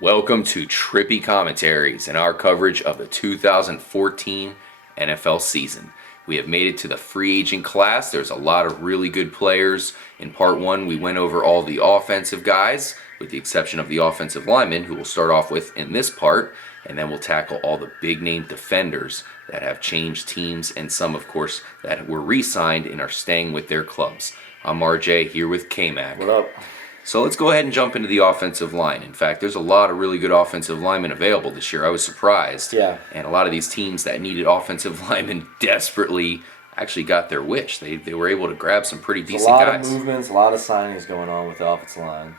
Welcome to Trippy Commentaries and our coverage of the 2014 NFL season. We have made it to the free agent class. There's a lot of really good players. In part one, we went over all the offensive guys, with the exception of the offensive linemen, who we'll start off with in this part, and then we'll tackle all the big-name defenders that have changed teams and some, of course, that were re-signed and are staying with their clubs. I'm RJ, here with K-Mac. What up? So let's go ahead and jump into the offensive line. In fact, there's a lot of really good offensive linemen available this year. I was surprised. Yeah. And a lot of these teams that needed offensive linemen desperately actually got their wish. They were able to grab some pretty decent guys. A lot of movements, a lot of signings going on with the offensive line.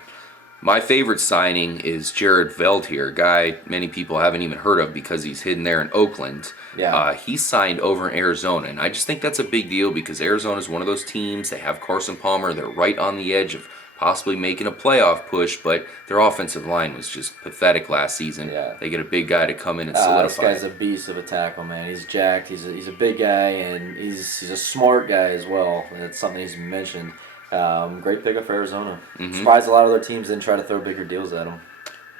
My favorite signing is Jared Veldheer, a guy many people haven't even heard of because he's hidden there in Oakland. Yeah. He signed over in Arizona, and I just think that's a big deal because Arizona is one of those teams. They have Carson Palmer. They're right on the edge of possibly making a playoff push, but their offensive line was just pathetic last season. Yeah. They get a big guy to come in and solidify. This guy's a beast of a tackle, man. He's jacked. He's a big guy, and he's a smart guy as well. That's something he's mentioned. Great pickup for Arizona. Surprised a lot of other teams didn't try to throw bigger deals at him.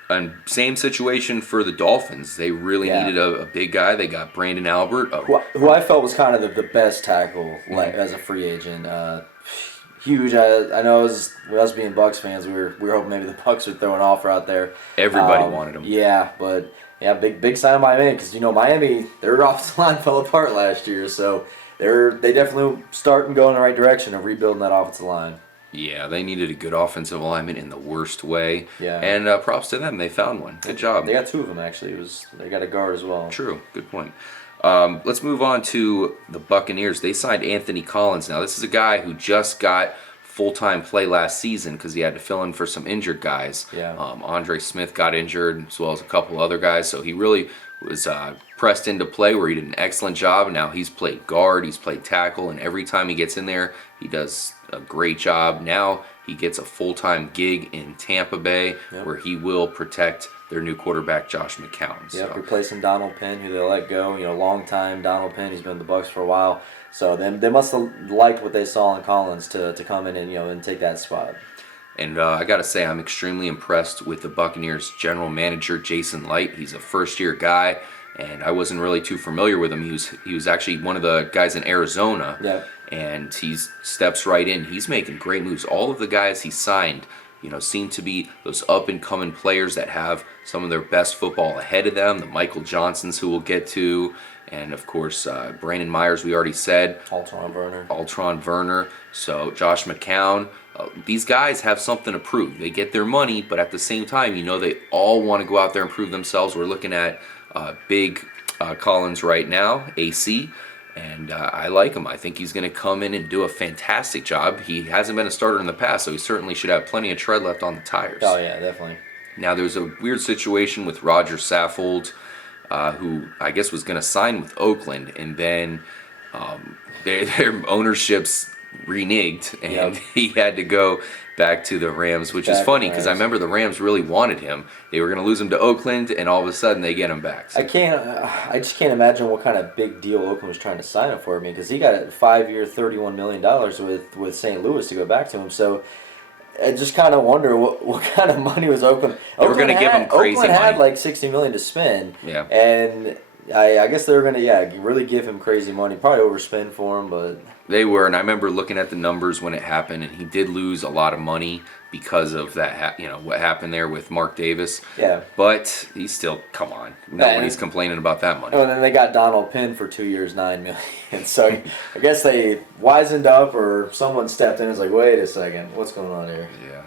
And same situation for the Dolphins. They really needed a big guy. They got Brandon Albert. Who I felt was kind of the best tackle as a free agent. Huge. I know with us being Bucs fans, we were hoping maybe the Bucs would throw an offer out there. Everybody wanted him. Yeah, but big sign by Miami because Miami, their offensive line fell apart last year, so they definitely starting going in the right direction of rebuilding that offensive line. Yeah, they needed a good offensive lineman in the worst way. Yeah. And props to them, they found one. Good job. They got two of them actually. They got a guard as well. True. Good point. Let's move on to the Buccaneers. They signed Anthony Collins. Now, this is a guy who just got full-time play last season because he had to fill in for some injured guys. Yeah. Andre Smith got injured as well as a couple other guys, so he really was pressed into play where he did an excellent job. And now he's played guard, he's played tackle, and every time he gets in there, he does a great job. Now he gets a full-time gig in Tampa Bay where he will protect their new quarterback, Josh McCown. Yep, replacing Donald Penn, who they let go. Long time Donald Penn. He's been with the Bucs for a while. So they must have liked what they saw in Collins to come in and take that spot. And I got to say, I'm extremely impressed with the Buccaneers general manager, Jason Light. He's a first-year guy, and I wasn't really too familiar with him. He was actually one of the guys in Arizona, and he steps right in. He's making great moves. All of the guys he signed, seem to be those up-and-coming players that have some of their best football ahead of them. The Michael Johnsons, who we'll get to, and of course Brandon Myers, we already said. Altron Werner. So Josh McCown. These guys have something to prove. They get their money, but at the same time, they all want to go out there and prove themselves. We're looking at big Collins right now, AC. And I like him. I think he's going to come in and do a fantastic job. He hasn't been a starter in the past, so he certainly should have plenty of tread left on the tires. Oh, yeah, definitely. Now, there's a weird situation with Roger Saffold, who I guess was going to sign with Oakland, and then their ownership's reneged, and he had to go back to the Rams, which is funny because I remember the Rams really wanted him. They were going to lose him to Oakland, and all of a sudden they get him back. So. I just can't imagine what kind of big deal Oakland was trying to sign him for. Because he got a 5-year, $31 million with St. Louis to go back to him. So I just kind of wonder what kind of money was Oakland. They were going to give him crazy money. Oakland had like $60 million to spend. Yeah. And I guess they were going to really give him crazy money. Probably overspend for him, but. They were, and I remember looking at the numbers when it happened, and he did lose a lot of money because of that. What happened there with Mark Davis. Yeah. But he's still, come on, nobody's complaining about that money. Oh, and then they got Donald Penn for 2 years, $9 million. So I guess they wisened up, or someone stepped in and was like, "Wait a second, what's going on here?" Yeah.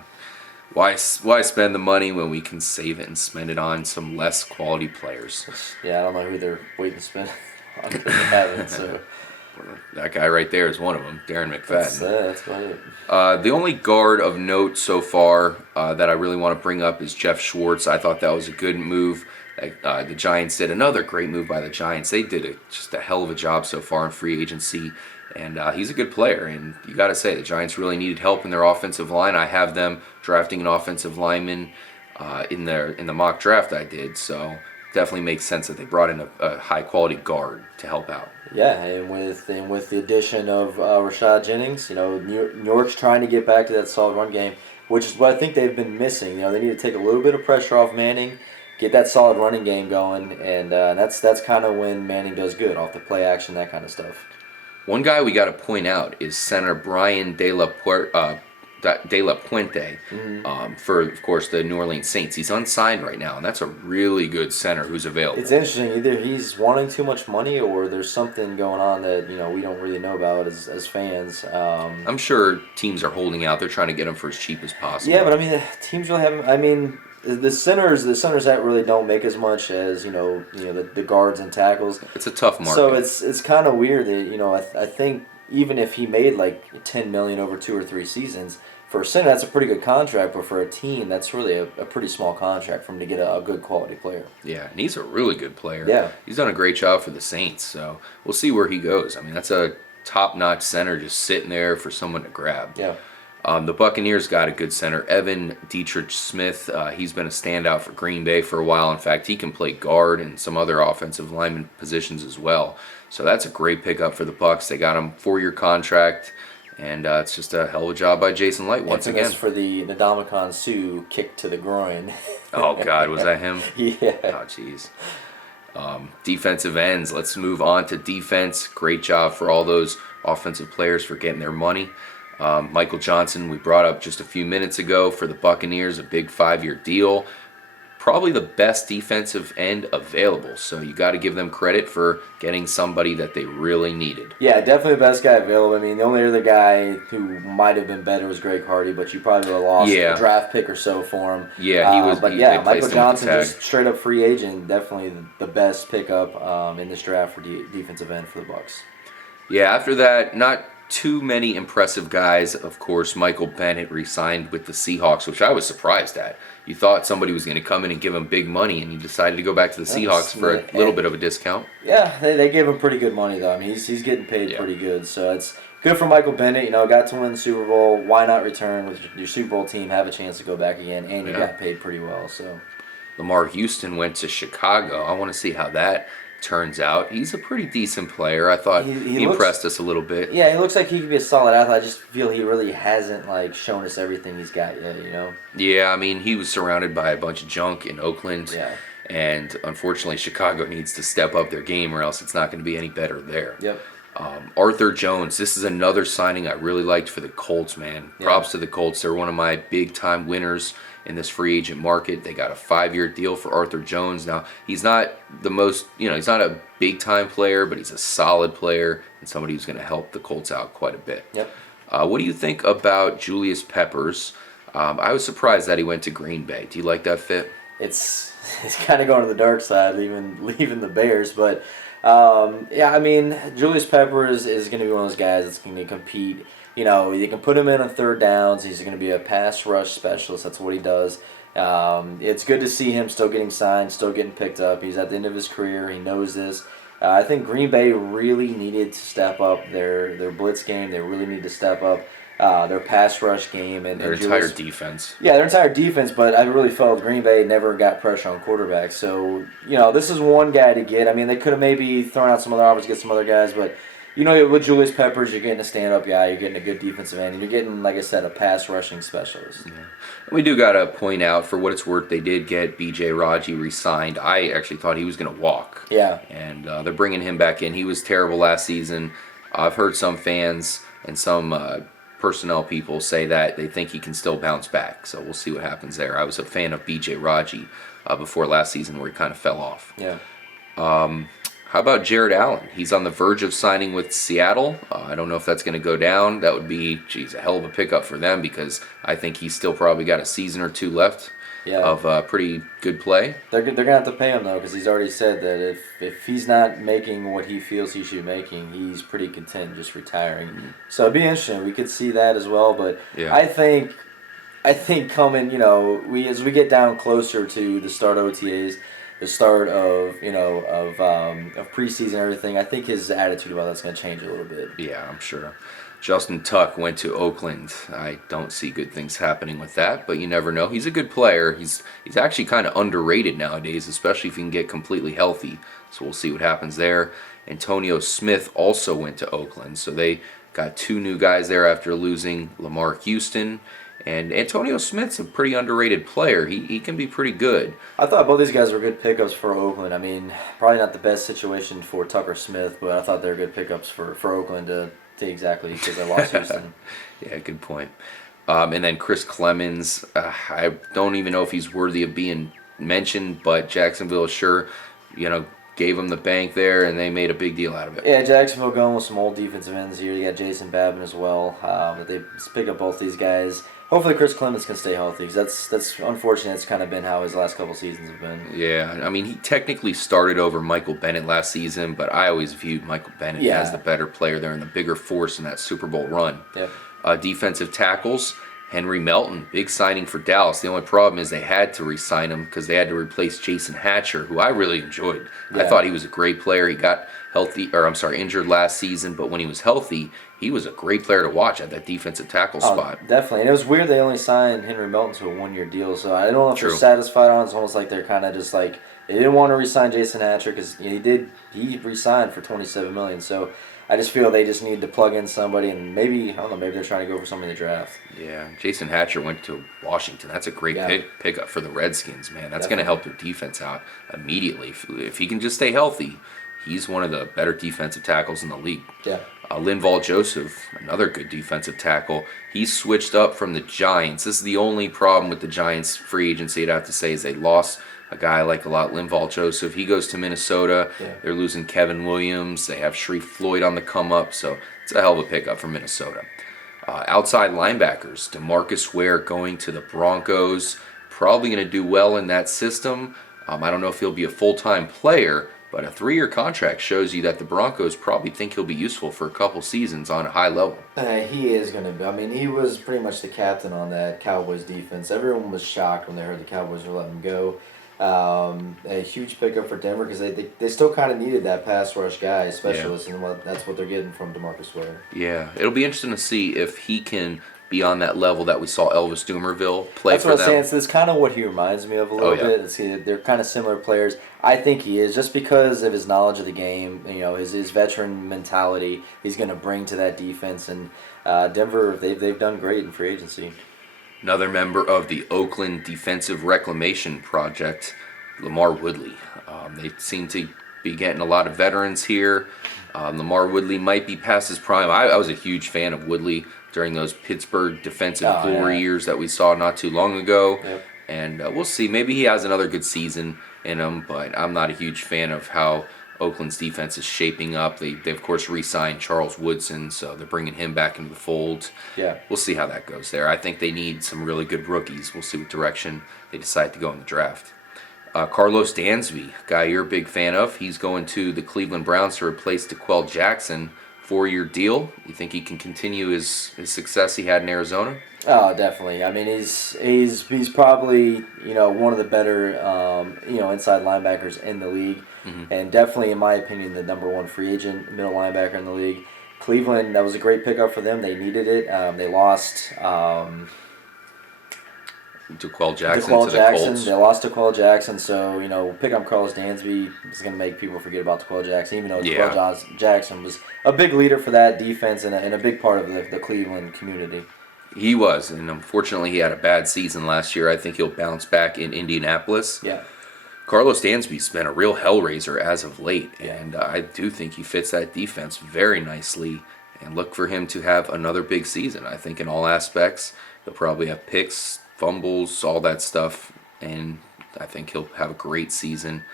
Why spend the money when we can save it and spend it on some less quality players? Yeah, I don't know who they're waiting to spend on because they haven't. So. That guy right there is one of them, Darren McFadden. That's about it. The only guard of note so far that I really want to bring up is Jeff Schwartz. I thought that was a good move. The Giants did another great move by the Giants. They did just a hell of a job so far in free agency, and he's a good player. And you got to say, the Giants really needed help in their offensive line. I have them drafting an offensive lineman in the mock draft I did, so definitely makes sense that they brought in a high-quality guard to help out. Yeah, and with the addition of Rashad Jennings, New York's trying to get back to that solid run game. which is what I think they've been missing. They need to take a little bit of pressure off Manning, get that solid running game going, and that's kind of when Manning does good, off the play action, that kind of stuff. One guy we got to point out is center Brian De La Puente, for, of course, the New Orleans Saints. He's unsigned right now, and that's a really good center who's available. It's interesting. Either he's wanting too much money, or there's something going on that we don't really know about as fans. I'm sure teams are holding out. They're trying to get him for as cheap as possible. Yeah, but I mean, the teams really haven't. I mean, the centers that really don't make as much as the guards and tackles. It's a tough market. So it's kind of weird that I think even if he made like $10 million over 2 or 3 seasons. For a center, that's a pretty good contract, but for a team, that's really a pretty small contract for him to get a good quality player. Yeah, and he's a really good player. Yeah. He's done a great job for the Saints, so we'll see where he goes. I mean, that's a top-notch center just sitting there for someone to grab. Yeah. The Buccaneers got a good center, Evan Dietrich Smith. He's been a standout for Green Bay for a while. In fact, he can play guard and some other offensive lineman positions as well. So that's a great pickup for the Bucs. They got him 4-year contract. And it's just a hell of a job by Jason Light once again. For the Ndamukong Suh kick to the groin. Oh, God, was that him? Yeah. Oh, jeez. Defensive ends. Let's move on to defense. Great job for all those offensive players for getting their money. Michael Johnson, we brought up just a few minutes ago for the Buccaneers, a big 5-year deal. Probably the best defensive end available, so you got to give them credit for getting somebody that they really needed. Yeah, definitely the best guy available. I mean, the only other guy who might have been better was Greg Hardy, but you probably would have lost a draft pick or so for him. Yeah, he was. But Michael Johnson, just straight up free agent, definitely the best pickup in this draft for defensive end for the Bucs. Yeah, after that, not too many impressive guys. Of course, Michael Bennett re-signed with the Seahawks, which I was surprised at. You thought somebody was going to come in and give him big money, and he decided to go back to the Seahawks for a little bit of a discount. Yeah, they gave him pretty good money, though. I mean, he's getting paid pretty good, so it's good for Michael Bennett. Got to win the Super Bowl. Why not return with your Super Bowl team, have a chance to go back again, and you got paid pretty well. So Lamar Houston went to Chicago. I want to see how that turns out. He's a pretty decent player. I thought he impressed us a little bit. Yeah, he looks like he could be a solid athlete. I just feel he really hasn't shown us everything he's got yet, Yeah, I mean, he was surrounded by a bunch of junk in Oakland. Yeah. And unfortunately, Chicago needs to step up their game or else it's not going to be any better there. Yep. Arthur Jones, this is another signing I really liked for the Colts, man. Props to the Colts. They're one of my big-time winners in this free agent market. They got a 5-year deal for Arthur Jones. Now, he's not the most, he's not a big-time player, but he's a solid player and somebody who's going to help the Colts out quite a bit. Yep. What do you think about Julius Peppers? I was surprised that he went to Green Bay. Do you like that fit? It's kind of going to the dark side, leaving the Bears, but I mean, Julius Peppers is going to be one of those guys that's going to compete. You can put him in on third downs. He's going to be a pass rush specialist. That's what he does. It's good to see him still getting signed, still getting picked up. He's at the end of his career. He knows this. I think Green Bay really needed to step up their blitz game. They really need to step up their pass rush game. And their entire defense. Yeah, their entire defense, but I really felt Green Bay never got pressure on quarterbacks. So, this is one guy to get. I mean, they could have maybe thrown out some other offers to get some other guys, but with Julius Peppers, you're getting a stand-up guy, you're getting a good defensive end, and you're getting, like I said, a pass-rushing specialist. Yeah. We do got to point out, for what it's worth, they did get B.J. Raji re-signed. I actually thought he was going to walk. Yeah. And they're bringing him back in. He was terrible last season. I've heard some fans and some personnel people say that they think he can still bounce back. So we'll see what happens there. I was a fan of B.J. Raji before last season where he kind of fell off. Yeah. How about Jared Allen? He's on the verge of signing with Seattle. I don't know if that's going to go down. That would be, a hell of a pickup for them because I think he's still probably got a season or two left of pretty good play. They're going to have to pay him, though, because he's already said that if he's not making what he feels he should be making, he's pretty content just retiring. Mm-hmm. So it'd be interesting. We could see that as well, but I think coming, as we get down closer to the start of OTAs, the start of preseason and everything, I think his attitude about that's going to change a little bit. Yeah, I'm sure. Justin Tuck went to Oakland. I don't see good things happening with that, but you never know. He's a good player. He's actually kind of underrated nowadays, especially if he can get completely healthy. So we'll see what happens there. Antonio Smith also went to Oakland, so they Got two new guys there after losing Lamar Houston. And Antonio Smith's a pretty underrated player. He can be pretty good. I thought both these guys were good pickups for Oakland. I mean, probably not the best situation for Tucker Smith, but I thought they were good pickups for Oakland to exactly because they lost Houston. Yeah, good point. And then Chris Clemens, I don't even know if he's worthy of being mentioned, but Jacksonville sure, gave him the bank there, and they made a big deal out of it. Yeah, Jacksonville going with some old defensive ends here. You got Jason Babin as well. But they pick up both these guys. Hopefully Chris Clemens can stay healthy, because that's unfortunate. That's kind of been how his last couple seasons have been. Yeah, I mean, he technically started over Michael Bennett last season, but I always viewed Michael Bennett as the better player there and the bigger force in that Super Bowl run. Yep. Defensive tackles, Henry Melton, big signing for Dallas. The only problem is they had to re-sign him because they had to replace Jason Hatcher, who I really enjoyed. Yeah. I thought he was a great player. He got injured last season, but when he was healthy, he was a great player to watch at that defensive tackle spot. Definitely. And it was weird they only signed Henry Melton to a one-year deal, so I don't know if True. they're satisfied on it. It's almost like they're kind of just like, they didn't want to re-sign Jason Hatcher because he re-signed for $27 million. So I just feel they just need to plug in somebody, and maybe, I don't know, maybe they're trying to go for somebody in the draft. Yeah, Jason Hatcher went to Washington. That's a great pickup for the Redskins, man. That's going to help their defense out immediately. If he can just stay healthy, he's one of the better defensive tackles in the league. Yeah. Linval Joseph, another good defensive tackle. He's switched up from the Giants. This is the only problem with the Giants free agency, I'd have to say, is they lost a guy I like a lot, Linval Joseph. He goes to Minnesota. Yeah. They're losing Kevin Williams. They have Sharif Floyd on the come up, so it's a hell of a pickup from Minnesota. Outside linebackers, DeMarcus Ware going to the Broncos. Probably going to do well in that system. I don't know if he'll be a full-time player, but a 3-year contract shows you that the Broncos probably think he'll be useful for a couple seasons on a high level. He is going to be. I mean, he was pretty much the captain on that Cowboys defense. Everyone was shocked when they heard the Cowboys were letting him go. A huge pickup for Denver because they still kind of needed that pass rush guy, specialist, and that's what they're getting from DeMarcus Ware. Yeah, it'll be interesting to see if he can be on that level that we saw Elvis Dumerville play That's for what them. I'm saying. So it's kind of what he reminds me of a little bit. See, they're kind of similar players. I think he is, just because of his knowledge of the game, his veteran mentality he's going to bring to that defense. And Denver, they've done great in free agency. Another member of the Oakland Defensive Reclamation Project, Lamar Woodley. They seem to be getting a lot of veterans here. Lamar Woodley might be past his prime. I was a huge fan of Woodley during those Pittsburgh defensive glory years that we saw not too long ago. Yep. And we'll see. Maybe he has another good season in him, but I'm not a huge fan of how Oakland's defense is shaping up. They of course re-signed Charles Woodson, so they're bringing him back into the fold. Yeah. We'll see how that goes there. I think they need some really good rookies. We'll see what direction they decide to go in the draft. Carlos Dansby, guy you're a big fan of, he's going to the Cleveland Browns to replace DeQuell Jackson. 4-year deal. You think he can continue his success he had in Arizona? Oh, definitely. I mean, he's probably one of the better inside linebackers in the league, and definitely, in my opinion, the number one free agent middle linebacker in the league. Cleveland, that was a great pickup for them. They needed it. They lost DeQuell Jackson to the Colts. They lost DeQuell Jackson, so pick up Carlos Dansby is going to make people forget about DeQuell Jackson, even though DeQuell Jackson was a big leader for that defense and a big part of the Cleveland community. He was, and unfortunately he had a bad season last year. I think he'll bounce back in Indianapolis. Yeah. Carlos Dansby's been a real hellraiser as of late, and I do think he fits that defense very nicely, and look for him to have another big season. I think in all aspects, he'll probably have picks, fumbles, all that stuff, and I think he'll have a great season.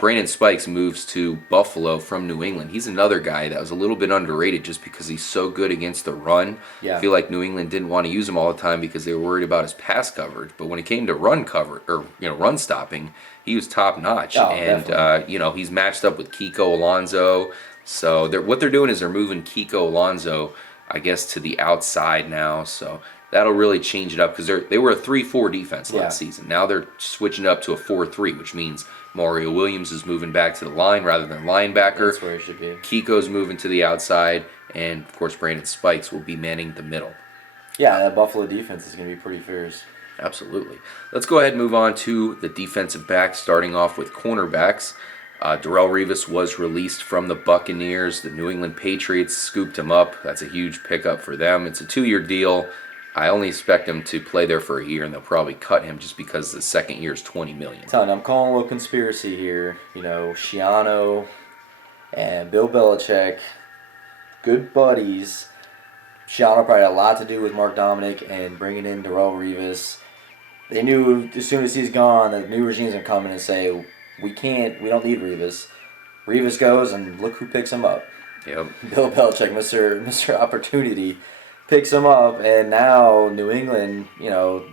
Brandon Spikes moves to Buffalo from New England. He's another guy that was a little bit underrated just because he's so good against the run. Yeah. I feel like New England didn't want to use him all the time because they were worried about his pass coverage. But when it came to run stopping, he was top notch. Oh, and he's matched up with Kiko Alonso. So what they're doing is they're moving Kiko Alonso, I guess, to the outside now. So that'll really change it up because they were a 3-4 defense last season. Now they're switching up to a 4-3, which means Mario Williams is moving back to the line rather than linebacker. That's where he should be. Kiko's moving to the outside, and of course Brandon Spikes will be manning the middle. Yeah, that Buffalo defense is going to be pretty fierce. Absolutely. Let's go ahead and move on to the defensive backs, starting off with cornerbacks. Darrelle Revis was released from the Buccaneers. The New England Patriots scooped him up. That's a huge pickup for them. It's a 2-year deal. I only expect him to play there for a year, and they'll probably cut him just because the second year is $20 million. I'm calling a little conspiracy here. Shiano and Bill Belichick, good buddies. Shiano probably had a lot to do with Mark Dominic and bringing in Darrelle Revis. They knew as soon as he's gone, the new regime's going to come in and say, we don't need Revis. Revis goes, and look who picks him up. Yep. Bill Belichick, Mr. Opportunity, picks him up, and now New England,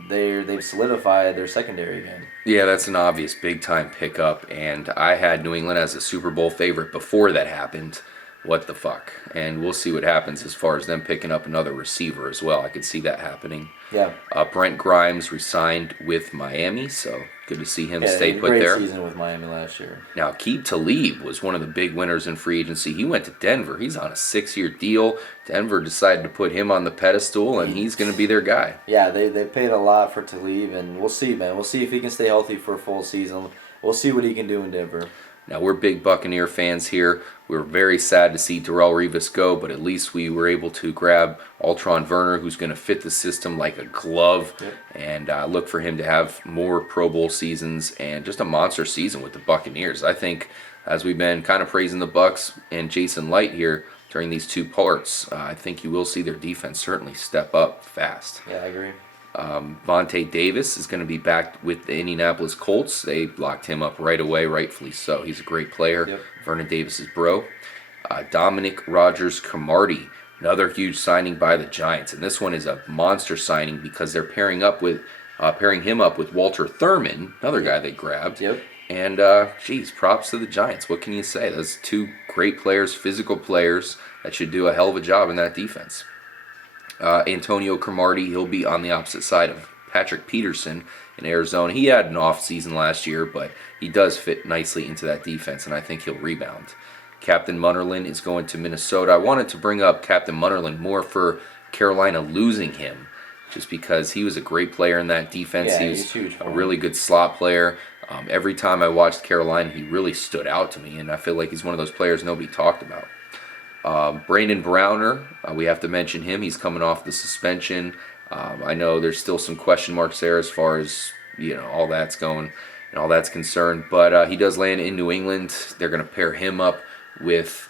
they've solidified their secondary again. Yeah, that's an obvious big-time pickup, and I had New England as a Super Bowl favorite before that happened. What the fuck? And we'll see what happens as far as them picking up another receiver as well. I could see that happening. Yeah. Brent Grimes resigned with Miami, so good to see him stay put there. Great season with Miami last year. Now, Aqib Talib was one of the big winners in free agency. He went to Denver. He's on a 6-year deal. Denver decided to put him on the pedestal, and he's going to be their guy. Yeah, they paid a lot for Talib, and we'll see, man. We'll see if he can stay healthy for a full season. We'll see what he can do in Denver. Now, we're big Buccaneer fans here. We're very sad to see Darrelle Revis go, but at least we were able to grab Altron Werner, who's going to fit the system like a glove, and look for him to have more Pro Bowl seasons and just a monster season with the Buccaneers. I think, as we've been kind of praising the Bucs and Jason Light here during these two parts, I think you will see their defense certainly step up fast. Yeah, I agree. Vontae Davis is going to be back with the Indianapolis Colts. They locked him up right away, rightfully so. He's a great player. Yep. Vernon Davis's bro. Dominic Rodgers-Cromartie, another huge signing by the Giants, and this one is a monster signing because they're pairing him up with Walter Thurman, another guy they grabbed. Yep. And props to the Giants. What can you say? Those two great players, physical players that should do a hell of a job in that defense. Antonio Cromartie, he'll be on the opposite side of Patrick Peterson in Arizona. He had an off season last year, but he does fit nicely into that defense, and I think he'll rebound. Captain Munnerlyn is going to Minnesota. I wanted to bring up Captain Munnerlyn more for Carolina losing him, just because he was a great player in that defense. Yeah, he he's was huge a really good slot player. Every time I watched Carolina, he really stood out to me, and I feel like he's one of those players nobody talked about. Brandon Browner, we have to mention him. He's coming off the suspension. I know there's still some question marks there as far as all that's going and all that's concerned, but he does land in New England. They're going to pair him up with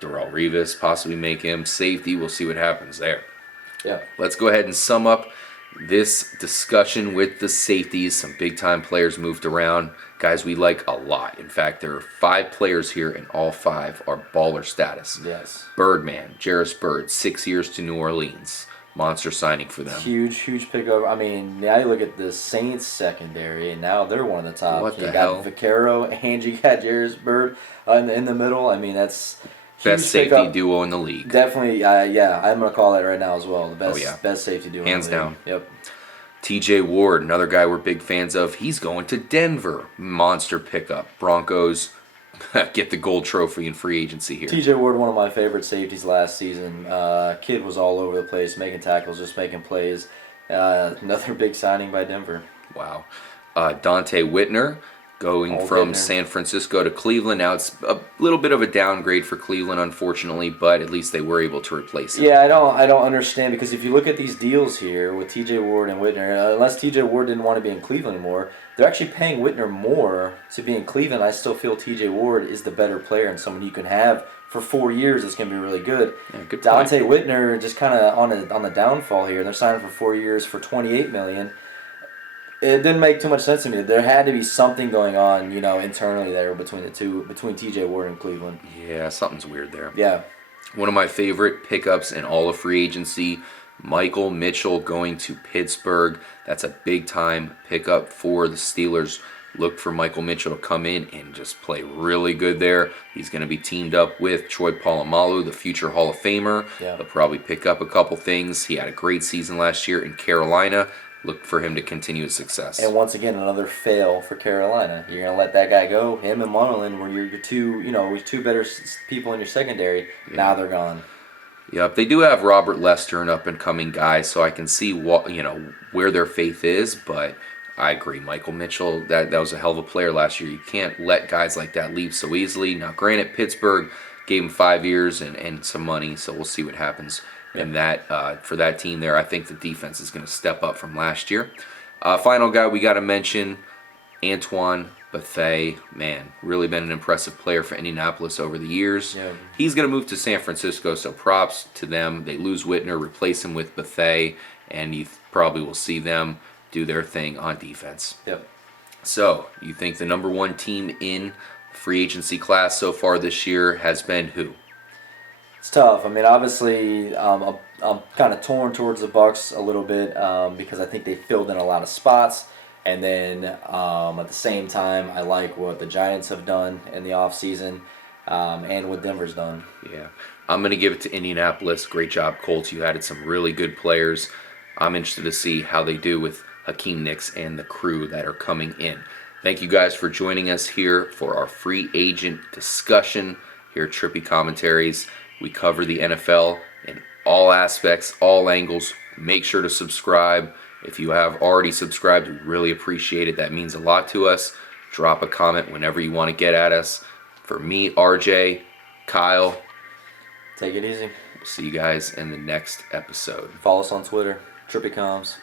Darrelle Revis, possibly make him safety. We'll see what happens there. Yeah. Let's go ahead and sum up this discussion with the safeties. Some big-time players moved around, guys we like a lot. In fact, there are 5 players here, and all 5 are baller status. Yes. Birdman, Jarris Byrd, 6 years to New Orleans. Monster signing for them. Huge pickup. I mean, now you look at the Saints secondary, and now they're one of the top. What the you hell? got Vaccaro, and you got Jarris Byrd in the middle. I mean, that's Best safety pickup. duo in the league. Definitely, yeah, I'm going to call that right now as well. The best safety duo Hands in the league. down. Yep. TJ Ward, another guy we're big fans of. He's going to Denver. Monster pickup. Broncos get the gold trophy in free agency here. TJ Ward, one of my favorite safeties last season. Kid was all over the place, making tackles, just making plays. Another big signing by Denver. Wow. Dante Whitner going from San Francisco to Cleveland. Now it's a little bit of a downgrade for Cleveland, unfortunately, but at least they were able to replace him. Yeah, I don't understand, because if you look at these deals here with TJ Ward and Whitner, unless TJ Ward didn't want to be in Cleveland anymore, they're actually paying Whitner more to be in Cleveland. I still feel TJ Ward is the better player and someone you can have for 4 years. It's going to be really good. Yeah, good Dante Whitner just kind of on the downfall here. They're signing for 4 years for $28 million. It didn't make too much sense to me. There had to be something going on, internally there between the two, between TJ Ward and Cleveland. Yeah, something's weird there. Yeah. One of my favorite pickups in all of free agency, Michael Mitchell going to Pittsburgh. That's a big-time pickup for the Steelers. Look for Michael Mitchell to come in and just play really good there. He's going to be teamed up with Troy Polamalu, the future Hall of Famer. Yeah. They'll probably pick up a couple things. He had a great season last year in Carolina. Look for him to continue his success. And once again, another fail for Carolina. You're going to let that guy go. Him and Munnerlyn were your two better people in your secondary. Yeah. Now they're gone. Yep, they do have Robert Lester, an up-and-coming guy, so I can see where their faith is, but I agree. Michael Mitchell, that was a hell of a player last year. You can't let guys like that leave so easily. Now, granted, Pittsburgh gave him 5 years and some money, so we'll see what happens in that for that team there. I think the defense is going to step up from last year. Final guy we got to mention, Antoine Bethea. Man, really been an impressive player for Indianapolis over the years. Yeah. He's going to move to San Francisco, so props to them. They lose Whitner, replace him with Bethea, and you probably will see them do their thing on defense. Yep. So, you think the number one team in free agency class so far this year has been who? It's tough. I mean, obviously, I'm kind of torn towards the Bucks a little bit because I think they filled in a lot of spots. And then at the same time, I like what the Giants have done in the offseason and what Denver's done. Yeah. I'm going to give it to Indianapolis. Great job, Colts. You added some really good players. I'm interested to see how they do with Hakeem Nicks and the crew that are coming in. Thank you guys for joining us here for our free agent discussion here at Trippy Commentaries. We cover the NFL in all aspects, all angles. Make sure to subscribe. If you have already subscribed, we really appreciate it. That means a lot to us. Drop a comment whenever you want to get at us. For me, RJ, Kyle, Take it easy. we'll see you guys in the next episode. Follow us on Twitter, Trippy Comms.